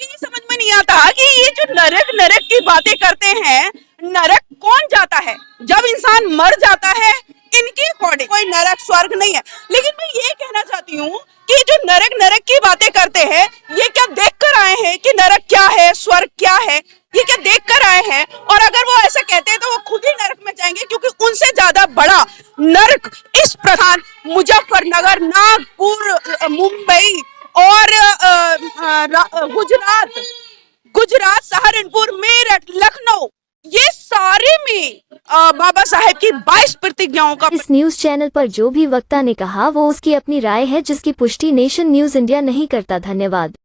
ये समझ में नहीं आता कि ये जो नरक नरक की बातें करते हैं, नरक कौन जाता है? जब इंसान मर जाता है, इनके अकॉर्डिंग कोई नरक स्वर्ग नहीं है। लेकिन मैं ये कहना चाहती हूँ कि जो नरक नरक की बातें करते हैं, ये क्या देख कर आए हैं कि नरक क्या है, स्वर्ग क्या है? ये क्या देख कर आए हैं? और अगर वो ऐसा कहते हैं तो वो खुद ही नरक में जाएंगे, क्योंकि उनसे ज्यादा बड़ा नरक इस प्रधान मुजफ्फरनगर, नागपुर, मुंबई और गुजरात, सहारनपुर, मेरठ, लखनऊ, ये सारे में बाबा साहेब की 22 प्रतिज्ञाओं का। इस न्यूज चैनल पर जो भी वक्ता ने कहा वो उसकी अपनी राय है, जिसकी पुष्टि नेशन न्यूज इंडिया नहीं करता। धन्यवाद।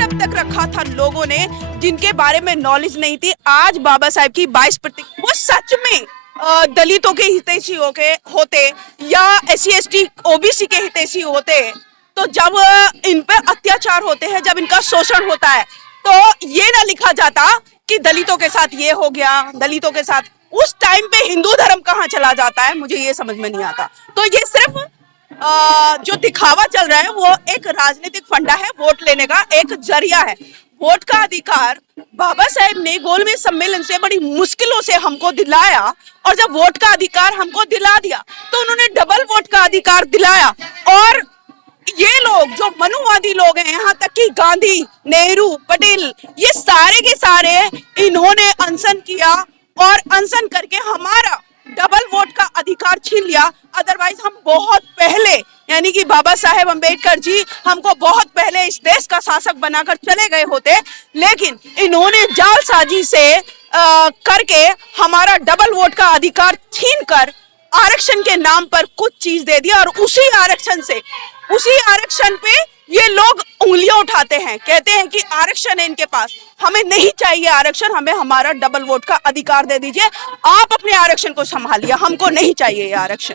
अब तक रखा था लोगों ने, जिनके बारे में नॉलेज नहीं थी, आज बाबा साहेब की 22 प्रतिज्ञा वो सच में दलितों के हितैषी होते या SC ST OBC के हितैषी होते, तो जब इन पे अत्याचार होते हैं, जब इनका शोषण होता है, तो ये ना लिखा जाता कि दलितों के साथ ये हो गया, दलितों के साथ। उस टाइम पे हिंदू धर्म कहाँ चला जाता है, मुझे ये समझ में नहीं आता। तो ये सिर्फ जो दिखावा चल रहा है, वो एक राजनीतिक फंडा है, वोट लेने का एक जरिया है। वोट का अधिकार बाबा साहेब ने गोलमेज सम्मेलन से बड़ी मुश्किलों से हमको दिलाया, और जब वोट का अधिकार हमको दिला दिया तो उन्होंने डबल वोट का अधिकार दिलाया। और ये लोग जो मनुवादी लोग हैं, यहाँ तक कि गांधी, नेहरू, पटेल, ये सारे के सारे इन्होंने अनशन किया और अनशन करके हमारा डबल वोट का अधिकार छीन लिया। अदरवाइज हम बहुत पहले, यानी कि बाबा साहेब अंबेडकर जी हमको बहुत पहले इस देश का शासक बनाकर चले गए होते, लेकिन इन्होंने जालसाजी से करके हमारा डबल वोट का अधिकार छीन कर आरक्षण के नाम पर कुछ चीज दे दिया। और उसी आरक्षण पे ये लोग उंगलियां उठाते हैं, कहते हैं कि आरक्षण है इनके पास, हमें नहीं चाहिए आरक्षण, हमें हमारा डबल वोट का अधिकार दे दीजिए, आप अपने आरक्षण को संभालिए, हमको नहीं चाहिए ये आरक्षण।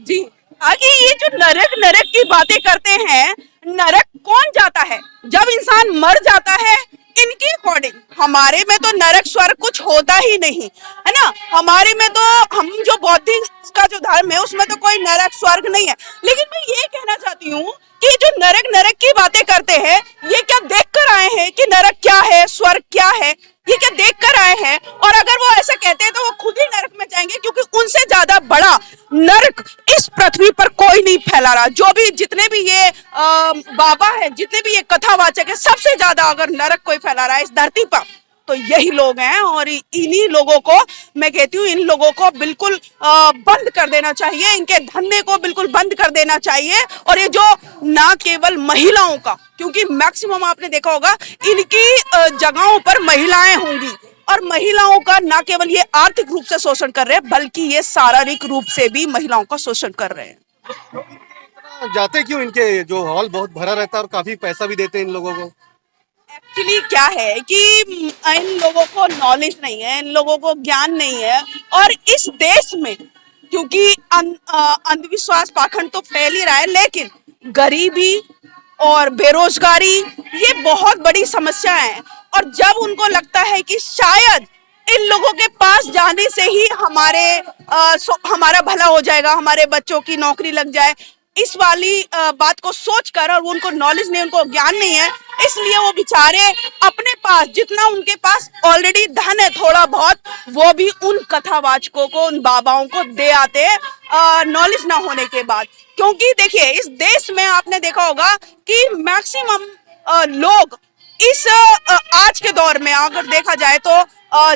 जी, आगे ये जो नरक नरक की बातें करते हैं, नरक कौन जाता है? जब इंसान मर जाता है, इनके अकॉर्डिंग। हमारे में तो नरक स्वर्ग कुछ होता ही नहीं है ना, हमारे में तो, हम जो बौद्धिस्ट का जो धर्म है उसमें तो कोई नरक स्वर्ग नहीं है। लेकिन मैं ये कहना चाहती हूँ कि जो नरक नरक की बातें करते हैं, ये क्या देख कर आए हैं कि नरक क्या है, स्वर्ग क्या है? ये क्या देख कर आए हैं? और अगर वो ऐसा कहते हैं तो वो खुद ही नरक में जाएंगे, क्योंकि उनसे ज्यादा बड़ा नरक इस पृथ्वी पर कोई नहीं फैला रहा। जो भी जितने भी ये बाबा है, जितने भी ये कथावाचक है, सबसे ज्यादा अगर नरक कोई फैला रहा है इस धरती पर, तो यही लोग हैं। और इन्हीं लोगों को मैं कहती हूँ, इन लोगों को बिल्कुल बंद कर देना चाहिए, इनके धंधे को बिल्कुल बंद कर देना चाहिए। और ये जो ना केवल महिलाओं का, क्योंकि मैक्सिमम आपने देखा होगा इनकी जगहों पर महिलाएं होंगी, और महिलाओं का ना केवल ये आर्थिक रूप से शोषण कर रहे हैं, बल्कि ये शारीरिक रूप से भी महिलाओं का शोषण कर रहे हैं। जाते क्यों? इनके जो हॉल बहुत भरा रहता है और काफी पैसा भी देते हैं इन लोगों को। एक्चुअली क्या है कि इन लोगों को नॉलेज नहीं है, इन लोगों को ज्ञान नहीं है, और इस देश में क्योंकि अंधविश्वास पाखंड तो फैल ही रहा है, लेकिन गरीबी और बेरोजगारी ये बहुत बड़ी समस्या है। और जब उनको लगता है कि शायद इन लोगों के पास जाने से ही हमारा भला हो जाएगा, हमारे बच्चों की नौकरी लग जाए, इस वाली बात को सोचकर, और उनको नॉलेज नहीं, उनको ज्ञान नहीं है, इसलिए वो बेचारे अपने पास जितना उनके पास ऑलरेडी धन है थोड़ा बहुत, वो भी उन कथावाचकों को, उन बाबाओं को दे आते हैं नॉलेज ना होने के बाद। क्योंकि देखिए, इस देश में आपने देखा होगा कि मैक्सिमम लोग इस आज के दौर में अगर देखा जाए तो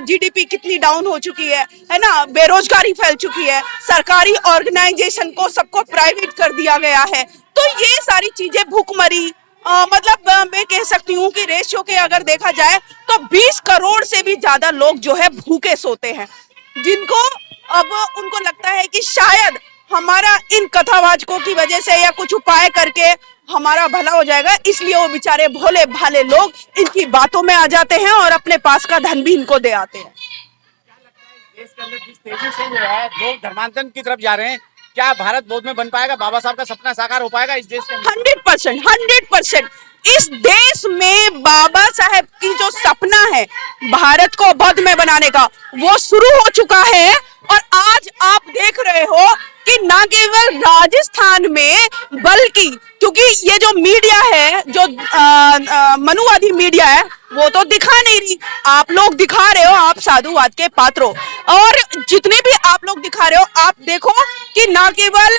GDP कितनी डाउन हो चुकी है ना, बेरोजगारी फैल चुकी है, सरकारी ऑर्गेनाइजेशन को सबको प्राइवेट कर दिया गया है। तो ये सारी चीजें, भूखमरी, मतलब मैं कह सकती हूँ कि रेशियो के अगर देखा जाए तो 20 करोड़ से भी ज्यादा लोग जो है भूखे सोते हैं, जिनको अब उनको लगता है कि शायद हमारा इन कथावाचकों की वजह से या कुछ उपाय करके हमारा भला हो जाएगा, इसलिए वो बेचारे भोले भाले लोग इनकी बातों में आ जाते हैं और अपने पास का धन भी इनको दे आते हैं। देश के अंदर जिस तेजी से जो है लोग धर्मांतरण की तरफ जा रहे हैं, क्या भारत बौद्ध में बन पाएगा? बाबा साहब का सपना साकार हो पाएगा इस देश के अंदर? 100%। इस देश में बाबा साहेब की जो सपना है भारत को बौद्ध में बनाने का, वो शुरू हो चुका है। और आज आप देख रहे हो कि ना केवल राजस्थान में, बल्कि क्योंकि ये जो मीडिया है, जो मनुवादी मीडिया है, वो तो दिखा नहीं रही, आप लोग दिखा रहे हो, आप साधुवाद के पात्रों। और जितने भी आप लोग दिखा रहे हो, आप देखो कि ना केवल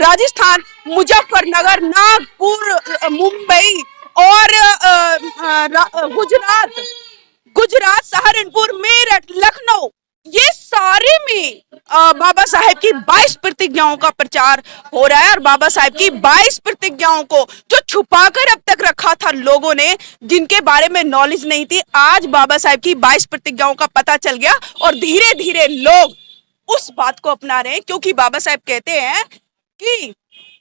राजस्थान, मुजफ्फरनगर, नागपुर, मुंबई और गुजरात, सहारनपुर, मेरठ, लखनऊ, ये सारे में बाबा साहेब की 22 प्रतिज्ञाओं का प्रचार हो रहा है। और बाबा साहेब की 22 प्रतिज्ञाओं को जो छुपाकर अब तक रखा था लोगों ने, जिनके बारे में नॉलेज नहीं थी, आज बाबा साहेब की 22 प्रतिज्ञाओं का पता चल गया और धीरे धीरे लोग उस बात को अपना रहे हैं। क्योंकि बाबा साहेब कहते हैं कि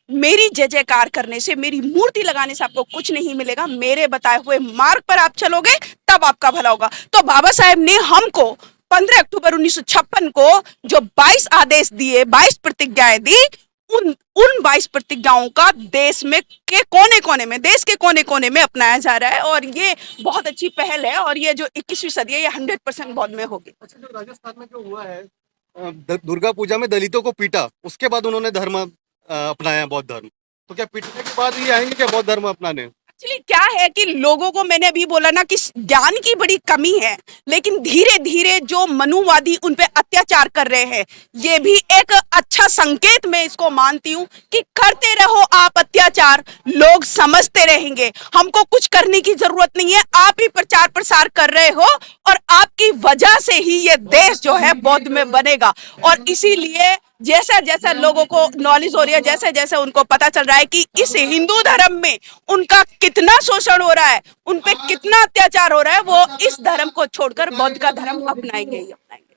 मेरी जय जयकार करने से, मेरी मूर्ति लगाने से आपको कुछ नहीं मिलेगा, मेरे बताए हुए मार्ग पर आप चलोगे तब आपका भला होगा। तो बाबा साहेब ने हमको 15 अक्टूबर 1956 को जो 22 आदेश दिए, 22 प्रतिज्ञाएं दी, उन 22 प्रतिज्ञाओं का देश में के कोने कोने में, देश के कोने कोने में अपनाया जा रहा है। और ये बहुत अच्छी पहल है। और ये जो 21वीं सदी है, ये 100% बौद्ध में होगी। अच्छा, जो राजस्थान में जो हुआ है, दुर्गा पूजा में दलितों को पीटा, उसके बाद उन्होंने धर्म अपनाया, बौद्ध धर्म। तो क्या पीटने के बाद ये आएंगे क्या बौद्ध धर्म अपनाने? एक्चुअली क्या है कि लोगों को, मैंने अभी बोला ना कि ज्ञान की बड़ी कमी है, लेकिन धीरे धीरे जो मनुवादी उन पे अत्याचार कर रहे हैं, ये भी एक अच्छा संकेत मैं इसको मानती हूँ कि करते रहो आप अत्याचार, लोग समझते रहेंगे, हमको कुछ करने की जरूरत नहीं है, आप ही प्रचार प्रसार कर रहे हो और आपकी वजह से ही ये देश जो है बौद्ध में बनेगा। और इसीलिए जैसा जैसा लोगों को नॉलेज हो रही है, जैसे जैसे उनको पता चल रहा है कि इस हिंदू धर्म में उनका कितना शोषण हो रहा है, उन पे कितना अत्याचार हो रहा है, वो इस धर्म को छोड़कर बौद्ध का धर्म अपनाएंगे ही अपनाएंगे।